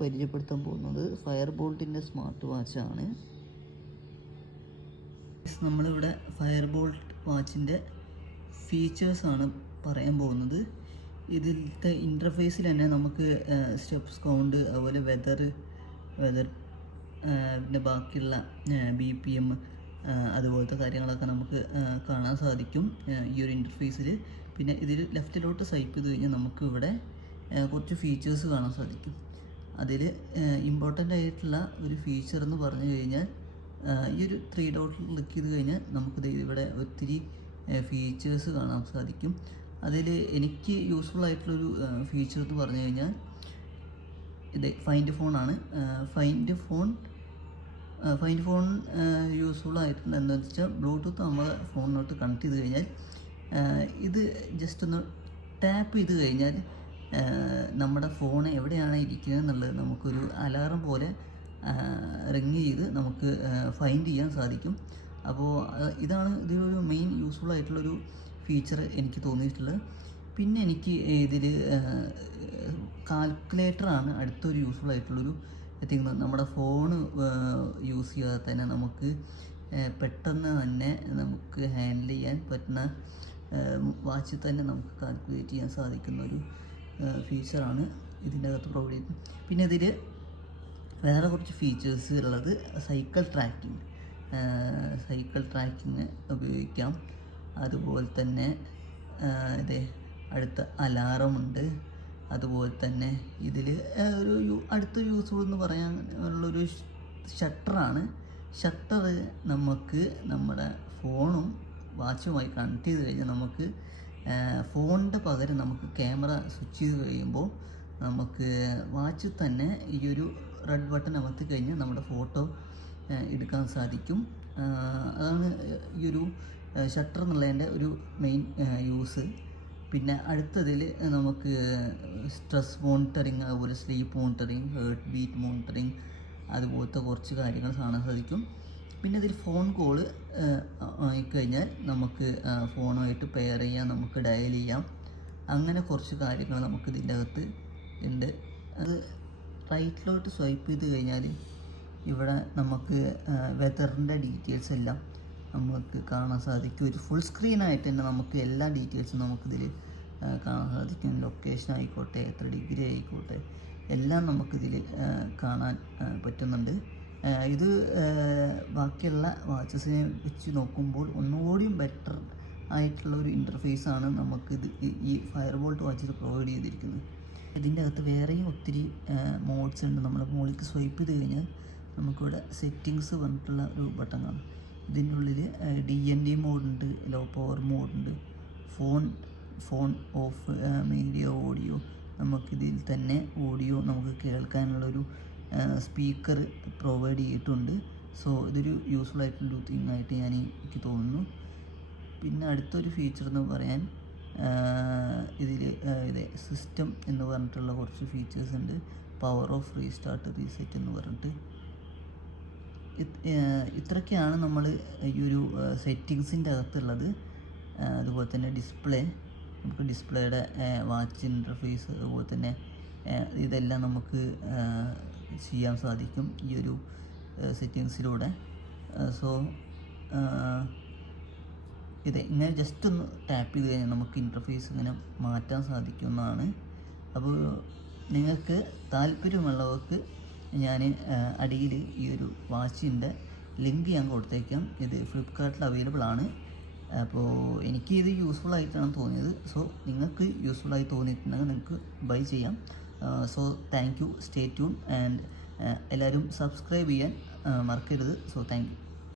പരിചയപ്പെടുത്താൻ പോകുന്നത് fire ബോൾട്ടിൻ്റെ smart വാച്ചാണ്. നമ്മളിവിടെ ഫയർ ബോൾട്ട് വാച്ചിൻ്റെ ഫീച്ചേഴ്സാണ് പറയാൻ പോകുന്നത്. ഇതിലത്തെ ഇൻ്റർഫേസിൽ തന്നെ നമുക്ക് സ്റ്റെപ്സ് കൗണ്ട്, അതുപോലെ വെതർ പിന്നെ ബാക്കിയുള്ള BPM അതുപോലത്തെ കാര്യങ്ങളൊക്കെ നമുക്ക് കാണാൻ സാധിക്കും ഈ ഒരു ഇൻ്റർഫേസിൽ. പിന്നെ ഇതിൽ ലെഫ്റ്റിലോട്ട് സ്വൈപ്പ് ചെയ്ത് കഴിഞ്ഞാൽ നമുക്ക് ഇവിടെ കുറച്ച് ഫീച്ചേഴ്സ് കാണാൻ സാധിക്കും. അതിൽ ഇമ്പോർട്ടൻ്റ് ആയിട്ടുള്ള ഒരു ഫീച്ചർ എന്ന് പറഞ്ഞു കഴിഞ്ഞാൽ ഈ ഒരു 3 ഡോട്ടിൽ ക്ലിക്ക് ചെയ്ത് കഴിഞ്ഞാൽ നമുക്കിത് ഇവിടെ ഒത്തിരി ഫീച്ചേഴ്സ് കാണാൻ സാധിക്കും. അതിൽ എനിക്ക് യൂസ്ഫുൾ ആയിട്ടുള്ളൊരു ഫീച്ചർ എന്ന് പറഞ്ഞു കഴിഞ്ഞാൽ ഇത് ഫൈൻഡ് ഫോണാണ്. ഫൈൻഡ് ഫോൺ യൂസ്ഫുൾ ആയിട്ടുണ്ട് എന്താണെന്ന് വെച്ചാൽ ബ്ലൂടൂത്ത് നമ്മൾ ഫോണിലോട്ട് കണക്ട് ചെയ്ത് കഴിഞ്ഞാൽ ഇത് ജസ്റ്റ് ഒന്ന് ടാപ്പ് ചെയ്ത് കഴിഞ്ഞാൽ നമ്മുടെ ഫോൺ എവിടെയാണ് ഇരിക്കുന്നത് എന്നുള്ളത് നമുക്കൊരു അലാറം പോലെ റിങ് ചെയ്ത് നമുക്ക് ഫൈൻഡ് ചെയ്യാൻ സാധിക്കും. അപ്പോൾ ഇതാണ് ഇതിലൊരു മെയിൻ യൂസ്ഫുൾ ആയിട്ടുള്ളൊരു ഫീച്ചർ എനിക്ക് തോന്നിയിട്ടുള്ളത്. പിന്നെ എനിക്ക് ഇതിൽ കാൽക്കുലേറ്ററാണ് അടുത്തൊരു യൂസ്ഫുൾ ആയിട്ടുള്ളൊരു തിങ്. നമ്മുടെ ഫോണ് യൂസ് ചെയ്യാതെ തന്നെ നമുക്ക് പെട്ടെന്ന് തന്നെ നമുക്ക് ഹാൻഡിൽ ചെയ്യാൻ പറ്റുന്ന വാച്ചിൽ തന്നെ നമുക്ക് കാൽക്കുലേറ്റ് ചെയ്യാൻ സാധിക്കുന്ന ഒരു ഫീച്ചറാണ് ഇതിൻ്റെ അകത്ത് പ്രൊവൈഡ് ചെയ്യുന്നത്. പിന്നെ ഇതിൽ വേറെ കുറച്ച് ഫീച്ചേഴ്സ് ഉള്ളത് സൈക്കിൾ ട്രാക്കിങ് ഉപയോഗിക്കാം. അതുപോലെ തന്നെ അടുത്ത അലാറമുണ്ട്. അതുപോലെ തന്നെ ഇതിൽ അടുത്ത യൂസ്ഫുൾ എന്ന് പറയാനുള്ളൊരു ഷട്ടറാണ്. ഷട്ടർ നമുക്ക് നമ്മുടെ ഫോണും വാച്ചുമായി കണക്ട് ചെയ്ത് കഴിഞ്ഞാൽ നമുക്ക് ഫോണിൻ്റെ പകരം നമുക്ക് ക്യാമറ സ്വിച്ച് ചെയ്ത് കഴിയുമ്പോൾ നമുക്ക് വാച്ചിൽ തന്നെ ഈ ഒരു റെഡ് ബട്ടൺ അമർത്തി കഴിഞ്ഞാൽ നമ്മുടെ ഫോട്ടോ എടുക്കാൻ സാധിക്കും. അതാണ് ഈ ഒരു ഷട്ടർ എന്നുള്ളതിൻ്റെ ഒരു മെയിൻ യൂസ്. പിന്നെ അടുത്തതിൽ നമുക്ക് സ്ട്രെസ് മോണിറ്ററിങ്, അതുപോലെ sleep monitoring, heart beat monitoring അതുപോലത്തെ കുറച്ച് കാര്യങ്ങൾ കാണാൻ സാധിക്കും. പിന്നെ ഇതിൽ ഫോൺ കോള് ആയിക്കഴിഞ്ഞാൽ നമുക്ക് ഫോണുമായിട്ട് പെയർ ചെയ്യാം, നമുക്ക് ഡയൽ ചെയ്യാം. അങ്ങനെ കുറച്ച് കാര്യങ്ങൾ നമുക്ക് ഇതിൻ്റെ അകത്ത് ഉണ്ട്. അത് റൈറ്റിലോട്ട് സ്വൈപ്പ് ചെയ്ത് കഴിഞ്ഞാൽ ഇവിടെ നമുക്ക് വെതറിൻ്റെ ഡീറ്റെയിൽസ് എല്ലാം നമുക്ക് കാണാൻ സാധിക്കും. ഒരു ഫുൾ സ്ക്രീനായിട്ട് തന്നെ നമുക്ക് എല്ലാ ഡീറ്റെയിൽസും നമുക്കിതിൽ കാണാൻ സാധിക്കും. ലൊക്കേഷൻ ആയിക്കോട്ടെ, എത്ര ഡിഗ്രി ആയിക്കോട്ടെ, എല്ലാം നമുക്കിതിൽ കാണാൻ പറ്റുന്നുണ്ട്. ഇത് ബാക്കിയുള്ള വാച്ചസിനെ വെച്ച് നോക്കുമ്പോൾ ഒന്നുകൂടിയും ബെറ്റർ ആയിട്ടുള്ള ഒരു ഇൻ്റർഫേസാണ് നമുക്കിത് ഈ ഫയർ ബോൾട്ട് വാച്ചിൽ പ്രൊവൈഡ് ചെയ്തിരിക്കുന്നത്. ഇതിൻ്റെ അകത്ത് വേറെയും ഒത്തിരി മോഡ്സ് ഉണ്ട്. നമ്മൾ മുകളിലേക്ക് സ്വൈപ്പ് ചെയ്ത് കഴിഞ്ഞാൽ നമുക്കിവിടെ സെറ്റിങ്സ് പറഞ്ഞിട്ടുള്ള ഒരു ബട്ടൺ കാണും. ഇതിൻ്റെ ഉള്ളിൽ DND മോഡുണ്ട്, ലോ പവർ മോഡുണ്ട്, ഫോൺ ഓഫ്, മീഡിയ, ഓഡിയോ. നമുക്കിതിൽ തന്നെ ഓഡിയോ നമുക്ക് കേൾക്കാനുള്ളൊരു സ്പീക്കർ പ്രൊവൈഡ് ചെയ്തിട്ടുണ്ട്. സോ ഇതൊരു യൂസ്ഫുൾ ആയിട്ടുള്ളൊരു തിങ് ആയിട്ട് എനിക്ക് തോന്നുന്നു. പിന്നെ അടുത്തൊരു ഫീച്ചർ എന്ന് പറയാൻ ഇതിൽ സിസ്റ്റം എന്ന് പറഞ്ഞിട്ടുള്ള കുറച്ച് ഫീച്ചേഴ്സ് ഉണ്ട്. പവർ ഓഫ്, റീസ്റ്റാർട്ട്, റീസെറ്റ് എന്ന് പറഞ്ഞിട്ട് ഇത്രയൊക്കെയാണ് നമ്മൾ ഈ ഒരു സെറ്റിങ്സിൻ്റെ അകത്തുള്ളത്. അതുപോലെ തന്നെ നമുക്ക് ഡിസ്പ്ലേയുടെ വാച്ച് ഇൻ്റർഫേസ്, അതുപോലെ തന്നെ ഇതെല്ലാം നമുക്ക് ചെയ്യാൻ സാധിക്കും ഈ ഒരു സെറ്റിങ്സിലൂടെ. സോ ഇങ്ങനെ ജസ്റ്റ് ഒന്ന് ടാപ്പ് ചെയ്ത് കഴിഞ്ഞാൽ നമുക്ക് ഇൻ്റർഫേസ് ഇങ്ങനെ മാറ്റാൻ സാധിക്കുന്നതാണ്. അപ്പോൾ നിങ്ങൾക്ക് താല്പര്യമുള്ളവർക്ക് ഞാൻ അടിയിൽ ഈ ഒരു വാച്ചിൻ്റെ ലിങ്ക് ഞാൻ കൊടുത്തേക്കാം. ഇത് ഫ്ലിപ്കാർട്ടിൽ അവൈലബിൾ ആണ്. അപ്പോൾ എനിക്ക് ഇത് യൂസ്ഫുൾ ആയിട്ടാണ് തോന്നിയത്. സോ നിങ്ങൾക്ക് യൂസ്ഫുൾ ആയി തോന്നിയിട്ടുണ്ടെങ്കിൽ നിങ്ങൾക്ക് ബൈ ചെയ്യാം. So thank you, stay tune and എല്ലാവരും സബ്സ്ക്രൈബ് ചെയ്യാൻ മറക്കരുത്. So thank you.